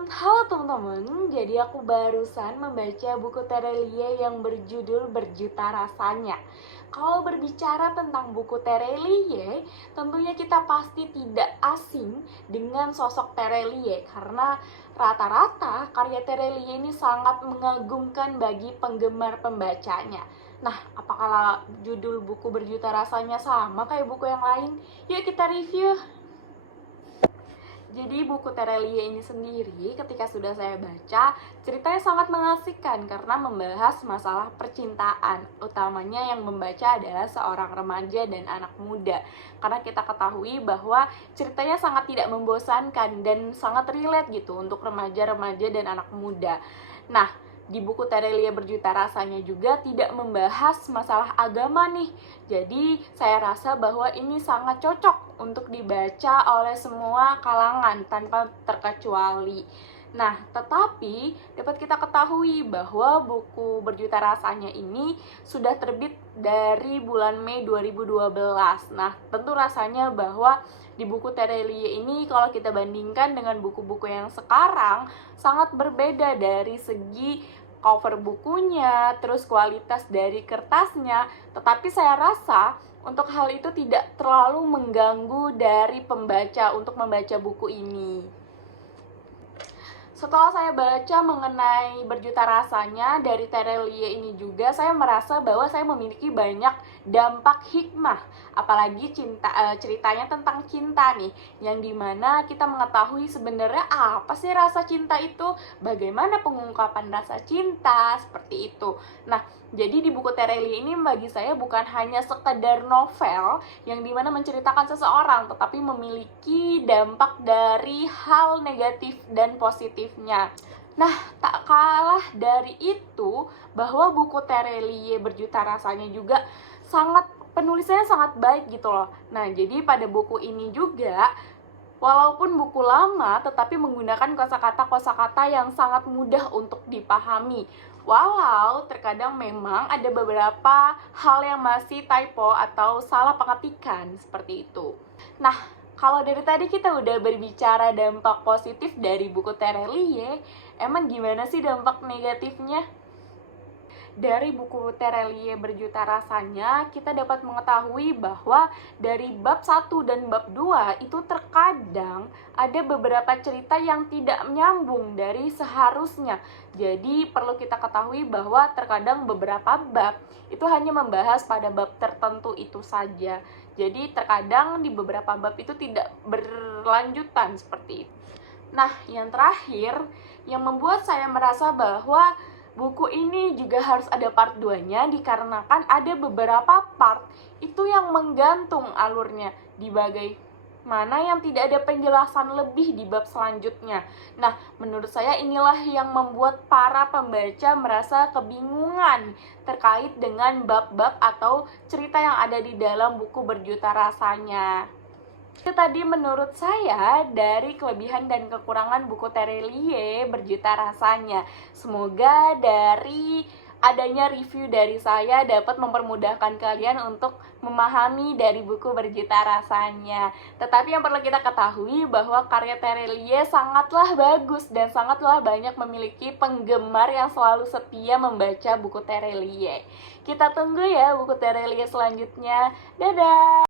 Halo teman-teman, jadi aku barusan membaca buku Terelie yang berjudul Berjuta Rasanya. Kalau berbicara tentang buku Terelie, tentunya kita pasti tidak asing dengan sosok Terelie karena rata-rata karya Terelie ini sangat mengagumkan bagi penggemar pembacanya. Nah, apakah judul buku Berjuta Rasanya sama kayak buku yang lain? Yuk kita review. Jadi buku Terelie ini sendiri ketika sudah saya baca, ceritanya sangat mengasihkan karena membahas masalah percintaan. Utamanya yang membaca adalah seorang remaja dan anak muda. Karena kita ketahui bahwa ceritanya sangat tidak membosankan dan sangat relate gitu untuk remaja-remaja dan anak muda. Nah, di buku Terelie Berjuta Rasanya juga tidak membahas masalah agama nih. Jadi saya rasa bahwa ini sangat cocok untuk dibaca oleh semua kalangan tanpa terkecuali. Nah, tetapi dapat kita ketahui bahwa buku Berjuta Rasanya ini sudah terbit dari bulan Mei 2012. Nah, tentu rasanya bahwa di buku Terelie ini kalau kita bandingkan dengan buku-buku yang sekarang sangat berbeda dari segi cover bukunya, terus kualitas dari kertasnya. Tetapi saya rasa untuk hal itu tidak terlalu mengganggu dari pembaca untuk membaca buku ini. Setelah saya baca mengenai Berjuta Rasanya dari Terelie ini juga, saya merasa bahwa saya memiliki banyak dampak hikmah. Apalagi ceritanya tentang cinta nih, yang dimana kita mengetahui sebenarnya apa sih rasa cinta itu, bagaimana pengungkapan rasa cinta, seperti itu. Nah, jadi di buku Terelie ini bagi saya bukan hanya sekedar novel yang dimana menceritakan seseorang, tetapi memiliki dampak dari hal negatif dan positifnya. Nah, tak kalah dari itu, bahwa buku Terelie Berjuta Rasanya juga penulisannya sangat baik gitu loh. Nah, jadi pada buku ini juga, walaupun buku lama, tetapi menggunakan kosakata-kosakata yang sangat mudah untuk dipahami. Walau terkadang memang ada beberapa hal yang masih typo atau salah pengetikan, seperti itu. Nah, kalau dari tadi kita udah berbicara dampak positif dari buku Terelie, emang gimana sih dampak negatifnya? Dari buku Terelie Berjuta Rasanya, kita dapat mengetahui bahwa dari bab 1 dan bab 2 itu terkadang ada beberapa cerita yang tidak menyambung dari seharusnya. Jadi perlu kita ketahui bahwa terkadang beberapa bab itu hanya membahas pada bab tertentu itu saja. Jadi terkadang di beberapa bab itu tidak berlanjutan seperti itu. Nah, yang terakhir yang membuat saya merasa bahwa buku ini juga harus ada part 2-nya dikarenakan ada beberapa part itu yang menggantung alurnya di bagaimana yang tidak ada penjelasan lebih di bab selanjutnya. Nah, menurut saya inilah yang membuat para pembaca merasa kebingungan terkait dengan bab-bab atau cerita yang ada di dalam buku Berjuta Rasanya. Itu tadi menurut saya dari kelebihan dan kekurangan buku Terelie Berjuta Rasanya. Semoga dari adanya review dari saya dapat mempermudahkan kalian untuk memahami dari buku Berjuta Rasanya. Tetapi yang perlu kita ketahui bahwa karya Terelie sangatlah bagus dan sangatlah banyak memiliki penggemar yang selalu setia membaca buku Terelie. Kita tunggu ya buku Terelie selanjutnya. Dadah!